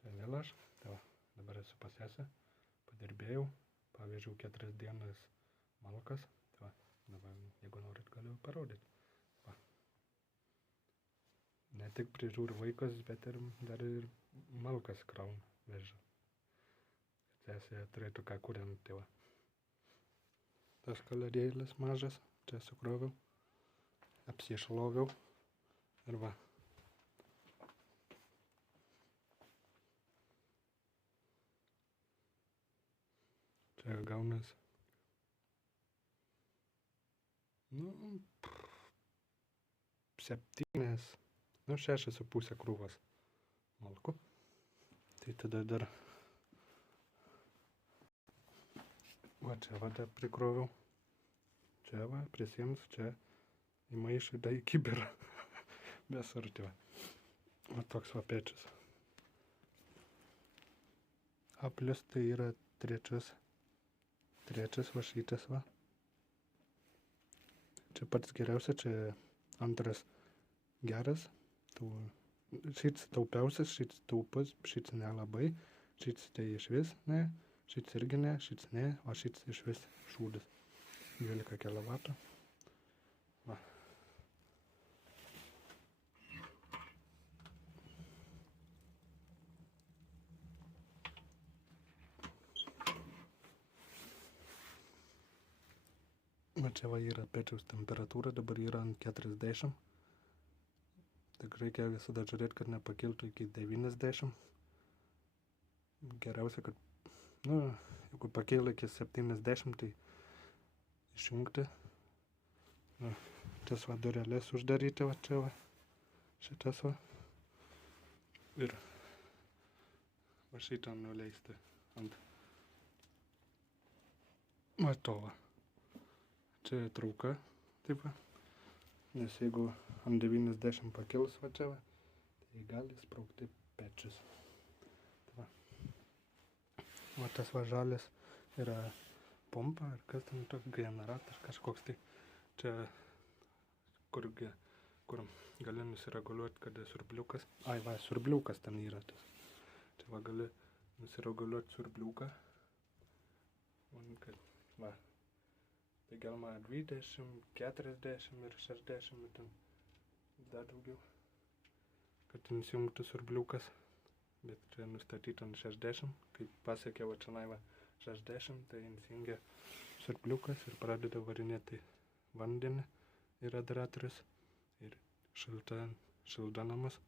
Čia vėl aš, tai va, dabar esu pas sesę, padirbėjau, pavežiau 4 dienas malkas, tai va, dabar jeigu norit galiu parodyti. Va. Ne tik prižiūri vaikas, bet ir dar ir malkas krauna veža. Sesė turėtų ką kuriant, tai va. Tas kaladėlis mažas, čia sukroviau, apsišloviau ir va. Čia gaunas 6,5 krūvas malkų. Tai tada dar va čia vada prikroviau. Čia va, prisiems, čia įmaišai da į kibirą. Besorti va. Va toks va pečius. Plius tai yra trečias va šitas va. Čia pats geriausia, čia antras geras. Šits taupiausias, šits taupus, šits nelabai, šits tai išvis ne, šits irgi ne, šits ne, o šits išvis šūdis. 12 kW. Va. Va čia va yra pečiaus temperatūra, dabar yra ant 40. Tik reikia visada žiūrėti, kad nepakiltų iki 90. Geriausia, kad, jeigu pakėlė iki 70, tai išjungti. Čia va durelės uždaryti, va čia va, šitas va. Ir va šitą nuleisti ant va to va. Čia trauka, taip va. Nes jeigu ant 90 pakils va čia va, tai gali spraukti pečius. Tai va. Va tas va žalias yra pompa, ar kas ten toks generatas kažkoks tai. Čia kur gali nusireguliuoti, kada siurbliukas. Ai va, siurbliukas ten yra tas. Čia va gali nusireguliuoti siurbliuką. Va. Tai galima 20, 40 ir 60 ten dar daugiau, kad įsijungtų siurbliukas, bet čia nustatyti ant 60, kai pasiekė va čia va 60, tai įsijungia siurbliukas ir pradeda varinėti vandenį į radiatorius ir šildanamas,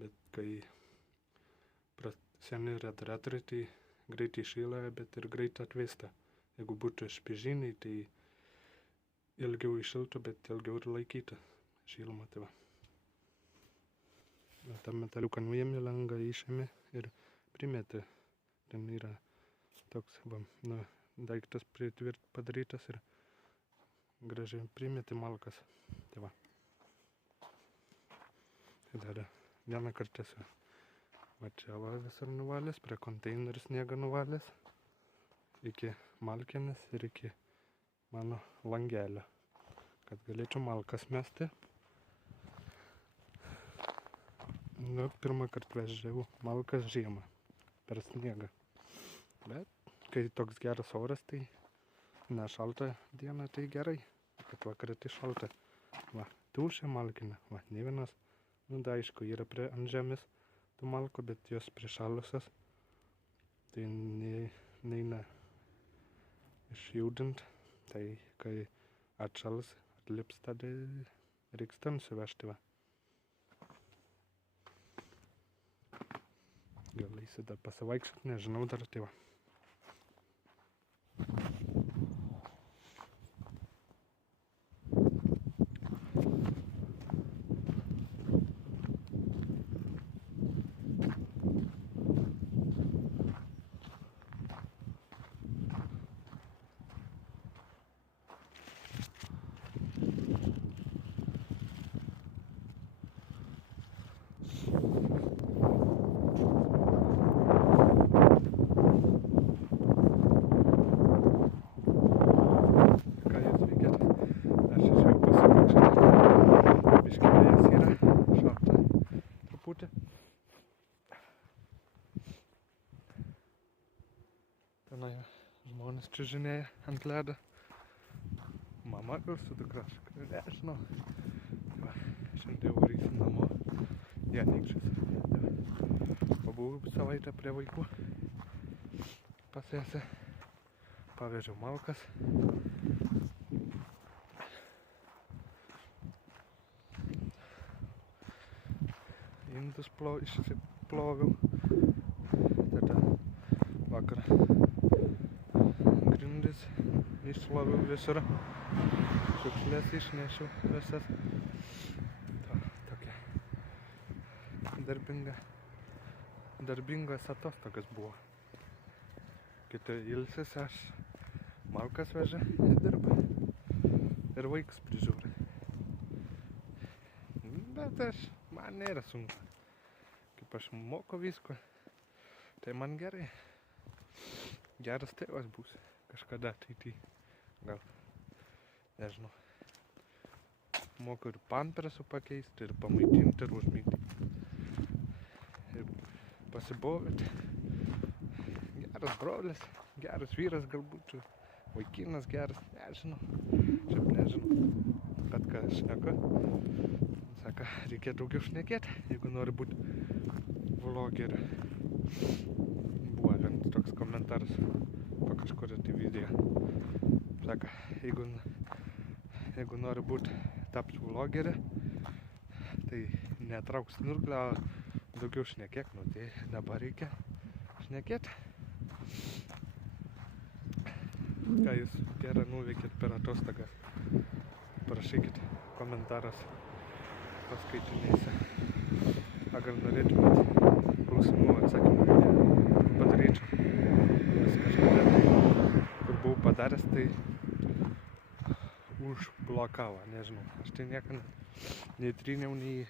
bet kai seni radiatoriai, tai greitai šyla, bet ir greit atvėsta. Jeigu būtų špižiniai, tai ilgiau iššiltų, bet ilgiau ir laikytų šilumą, tai va. tą metaliuką nuėmė, langą išėmė ir primetė. Ten yra toks daiktas padarytas ir gražiai primetė malkas. Tai va. Tai dar vieną kartą esu. Va čia va visur nuvalęs, prie konteinerių sniegą nuvalęs. Iki malkinės ir iki mano langelio. Kad galėčiau malkas mesti. Pirmą kartą vežiau malkas žiemą per sniegą. Bet kai toks geras oras, tai ne šalta diena, tai gerai. Kad vakarą tai šalta. Va, tušia malkinė. Va, ne vienas. Da, aišku, yra ant žemės tų malkų, bet jos prišalusios. Tai neina išjudint. Tai kai atšals, atlips, tada reiks ten suvežti. Va. Gal eisi dar pasivaikščiot, nežinau dar, tai va. čiužinėja ant ledo. Mama gal su dukra, nežinau. Va, šiandien varysim namo į Anykščius. Pabuvau savaitę prie vaikų. Pas sesę. Pavežiau malkas. Indus išsiploviau. Tada vakarą grindis iššlaviau visur. Šiukšlės išnešiau visas. Tokia darbingas atostogas buvo. Kiti ilsis, aš malkas veža ir dirba. Ir vaikas prižiūri. Bet man nėra sunku. Kaip aš moku visko, tai man gerai. Geras tėvas būsiu kažkada ateity. Gal, nežinau. Moku ir pampersų pakeisti, ir pamaitinti, ir užmigdyti. Ir pasibovyti. Geras brolis, geras vyras galbūt, vaikinas geras, nežinau. Šiaip nežinau, bet ką šneka. Saka, reikia daugiau šnekėti, jeigu nori būti vlogeriu. Buvo vienas toks komentaras po kažkurio tai video. Saka, jeigu nori būti tapti vlogeriu, tai netrauk snurglio, daugiau šnekėk, nu tai dabar reikia šnekėti. Ką jūs gerą nuveikėt per atostogas, parašykit komentaras paskaitinėse. Gal norėtumėt klausimų atsakymų padaryčiau. Nes kažkada tai, kur buvau padaręs, tai užblokavo, nežinau. Aš tai niekada nei tryniau, nei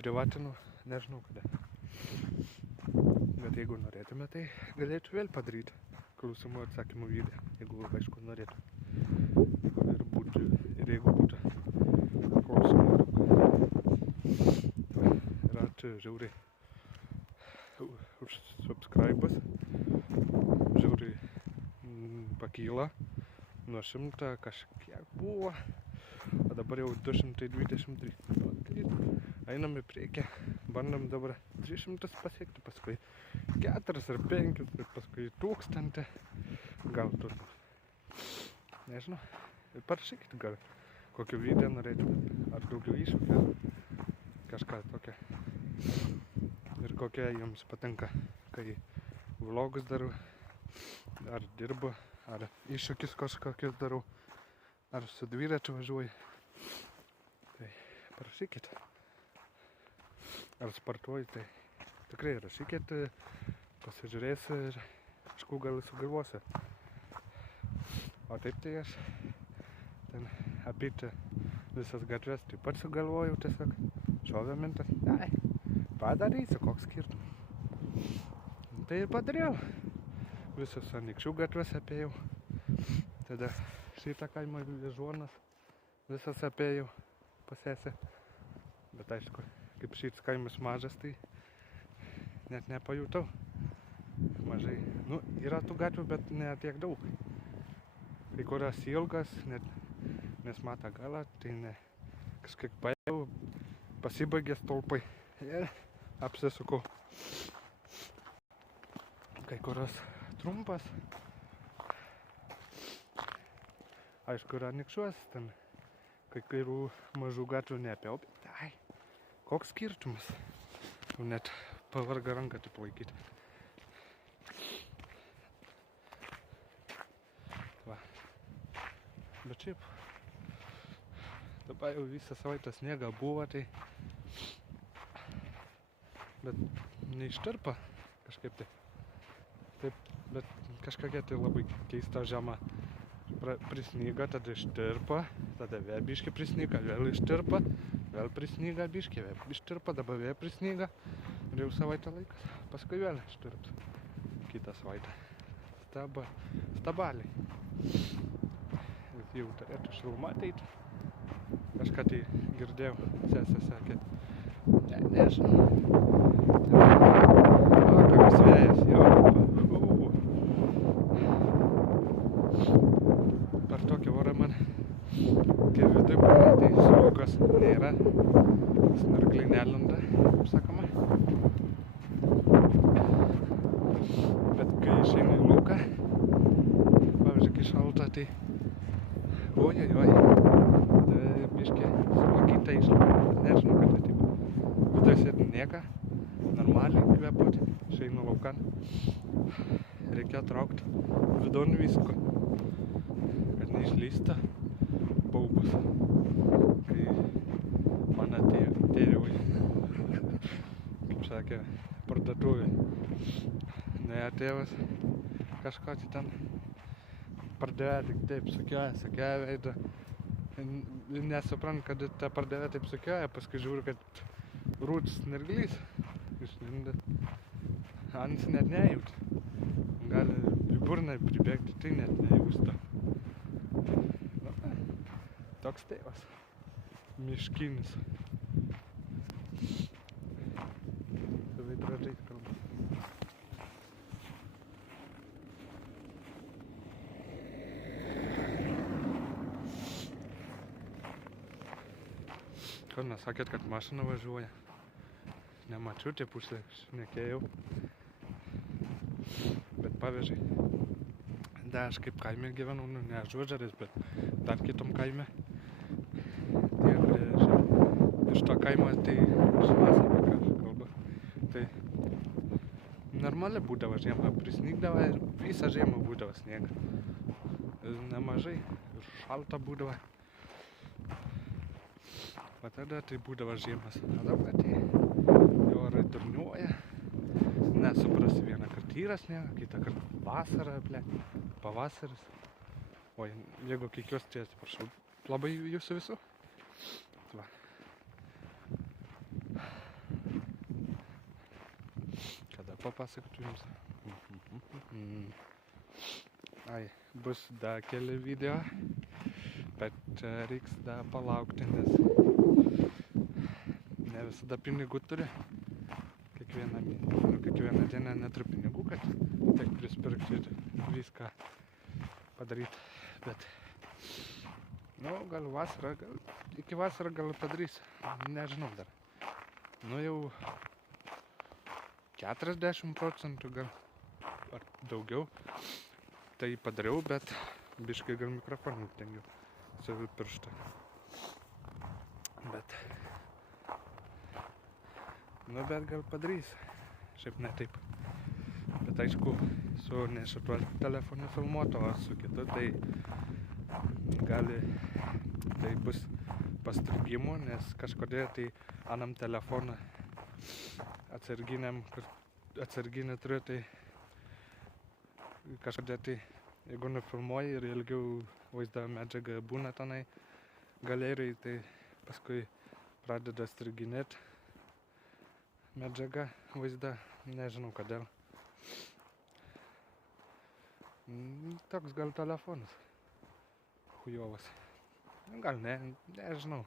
privatinu, nežinau kada. Bet jeigu norėtume, tai galėčiau vėl padaryti klausimų atsakymų video, jeigu aišku norėtų. Ir jeigu būtų klausimų daug. Ir ačiū žiauriai už subscribes. Žiauriai pakyla. Nuo 100 kažkiek buvo. O dabar jau 223. Einam į priekį. Bandom dabar 300 pasiekti, paskui 4 ar 5, ir paskui 1000. Gal tu. Nežinau. Ir parašykit gal kokio video norėtumėt. Ar daugiau iššūkių. Kažką tokio. Ir kokia jums patinka, kai vlogus darau. Ar dirbu. Ar iššūkis kažkokius darau. Ar su dviračiu važiuoju. Tai parašykit. Ar sportuoju, tai tikrai rašykit, pasižiūrėsiu ir kažką gal sugalvosiu. O taip tai aš ten apyti visas gatves taip pat sugalvojau tiesiog. Šovė mintis, ai, padarysiu, koks skirtumas. Tai ir padariau. Visas Anykščių gatves apėjau. Tada šitą kaimą Vėžuonas visas apėjau pas sesę. Bet aišku, kaip šitas kaimas mažas, tai net nepajutau. Mažai. Nu, yra tų gatvių, bet ne tiek daug. Kai kurios ilgas, net nesmata galą, tai ne. Kažkiek paėjau, pasibaigė stulpai ir apsisukau. Kai kurios trumpas. Aišku, yra Anykščiuos, ten kai kurių mažų gatvių neapėjau, bet ai, koks skirtumas. Jau net pavarga ranką taip laikyti. Va. Bet šiaip, dabar jau visą savaitę sniegą buvo, tai bet neištirpa kažkaip tai. Taip, bet kažkokia tai labai keista žiema. Prisnyga, tada ištirpa, tada vėl biškį prisnyga, vėl ištirpa, vėl prisnyga biškį, vėl ištirpa, dabar vėl prisnyga. Ir jau savaitę laikas, paskui vėl ištirps. Kitą savaitę. Stabaliai. Jau turėtų šiluma ateiti. Kažką tai girdėjau, sesė sakė. Nežinau. Koks vėjas, jo. būna, tai saugos nėra, snargliai nelenda, kaip sakoma. Bet kai išeina į lauką, pavyzdžiui, kai šalta, tai ojojoj, biškį slogyta išlenda, nežinau, kad tai taip. Viduje sėdi nieka, normaliai kvėpuoti, išeinu laukan, reikia traukti vidon visko, kad neišlysta baubus, kai man atėjo tėvui, kaip sakė, parduotuvė. Nuėjo tėvas, kažką ten pardavė, tik taip sukioja veidą. Nesuprant, kad ta pardavė taip sukioja, paskui žiūri, kad rūtis snarglys išlinda. Anis net nejauti. Gali į burną pribėgti, tai net nejausta. Toks tėvas. Miškinis. Su veidrodžiais kalba. Ko nesakėt, kad mašina važiuoja? Nemačiau, tie pusė šnekėjau. Bet pavyzdžiui, aš kaip kaime gyvenau, ne Ažuožeris, bet dar kitom kaime. Tie, kurie iš to kaimo, tai žinosi, apie ką aš kalbu. Tai normaliai būdavo žiemą, prisnygdavo ir visą žiemą būdavo sniegas. Nemažai ir šalta būdavo. O tada tai būdavo žiemas. O dabar tai jau orai durniuoja. Nesuprasi, vieną kartą yra sniega, kitą kartą vasara, pavasaris. Oi, jeigu kikiuos, tai atsiprašau labai jūsų visų. Va. Kada papasakotų jums? Ai, bus dar keli video, bet reiks dar palaukti, nes ne visada pinigų turi. Kiekvieną dieną neturiu pinigų, kad tiek prispirkti ir viską padaryti. Bet, gal vasarą, iki vasarą gal padarysiu, nežinau dar. Jau 40% gal, ar daugiau, tai padariau, bet biškai gal mikrofoną tengiau savi pirštą. Bet gal padarysiu, šiaip ne taip. Bet aišku, ne šituo telefonu filmuoto, o su kitu, tai gali, tai bus pastrigimų, nes kažkodėl tai anam telefoną atsarginę turiu, tai kažkodėl tai, jeigu nufilmuoji ir ilgiau vaizdo medžiaga būna tenai galerijai, tai paskui pradeda striginėti medžiaga vaizdą, nežinau kodėl. Toks gal telefonas chujovas. Gal ne, nežinau.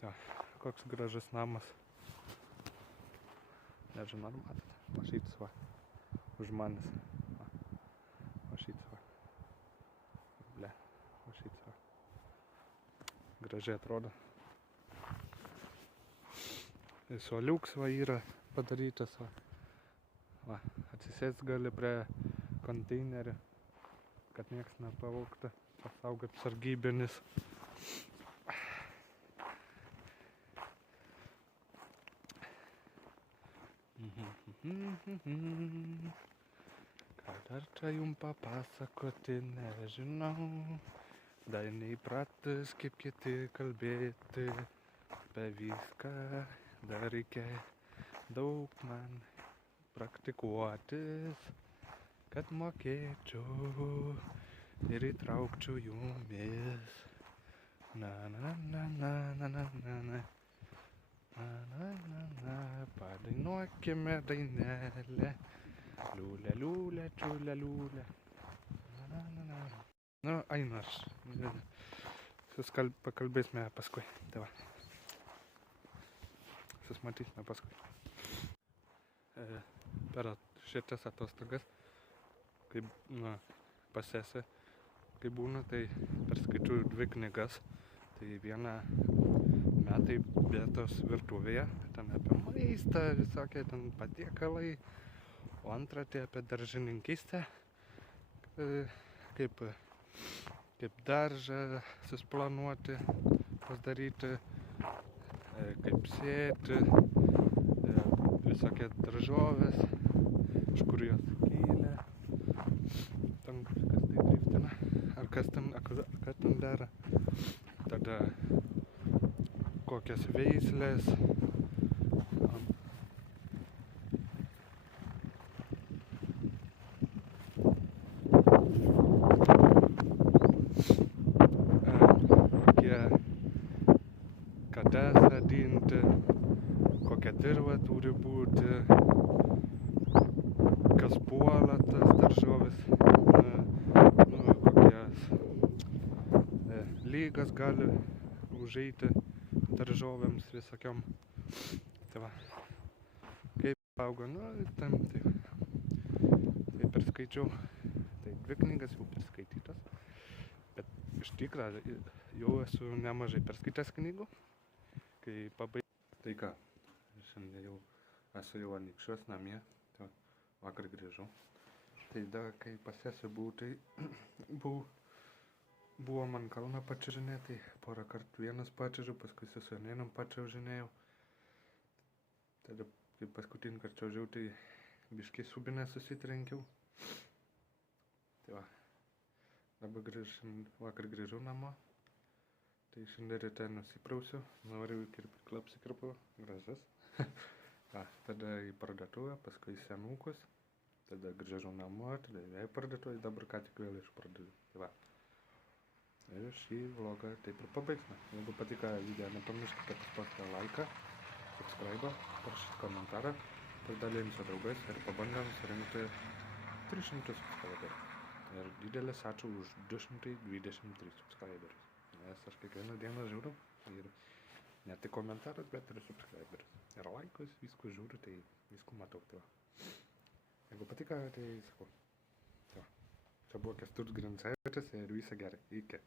Ta, koks gražus namas. Nežinau, ar matot. Va šitas va. Už manęs. Va šitas va. Va šitas va. Gražiai atrodo. Suoliuks va yra padarytas va. Va, atsisėst gali prie konteinerio, kad nieks nepavogta, pasaugot sargybinis. Ką dar čia jum papasakoti, nežinau. Dar neįpratus kaip kiti kalbėti apie viską. Dar reikia daug man praktikuotis, kad mokėčiau ir įtraukčiau jumis. Na na na na na na na na na na na na padainuokime dainelę. Liūlė, liūlė, čiūlė, liūlė. Na na na na. Einu aš. Pakalbėsime paskui. Tai va. Susimatysime paskui. Per šitas atostogas, kaip pas sesę, kai būna, tai perskaičiuoju 2 knygas. Tai Tai vieną metai vietos virtuvėje, ten apie maistą, visokie ten patiekalai, o antrą tai apie daržininkystę, kaip daržą susiplanuoti, pasidaryti, kaip sėti, visokie daržovės, iš kur jos kyla, ten kas tai driftina, ar kas ten dera, tada kokias veislės, kokie kada sodinti, kokia dirva turi būti, kas puola tas daržoves, kokias lygas gali užeiti daržovėms visokiom. Tai va, kaip auga, ten taip perskaičiau, tai 2 knygas jau perskaitytas, bet iš tikrųjų jau esu nemažai perskaitęs knygų, kai Tai ką, šiandien jau esu jau Anykščiuos namie, tai vakar grįžau. Tai dar kai pas sesę buvau, tai buvo man kalną pačiurinėti, tai porą kartų vienas pačiuriu, paskui su senėnam pačiaužinėjau. Tada, kai paskutinį kartą čiaužiau, tai biškį subinę susitrenkiau. Tai va, dabar vakar grįžau namo. Tai šiandien ryte nusiprausiu, noriu kirpyklą apsikirpau, gražus. Tada į parduotuvę, paskui į senukus, tada grįžau namo, tada į parduotuvę, dabar ką tik vėl išpardaviau. Tai va. Ir šį vlogą taip ir pabaigsime. Jeigu patiko video, nepamirškite paspausti laiką, subscribe, parašyti komentarą, pasidalinti su draugais ir pabandėm surinkti 300 subscriberių. Ir didelis ačiū už 223 subscriberius. Nes aš kiekvieną dieną žiūriu ir ne tik komentarus, bet ir subscriberius. Ir laikus, visko žiūriu, tai visko matau. Tai va. Jeigu patiko, tai sakau. Tai va. Čia buvo Kęstutis Grincevičius ir visą gerą. Iki.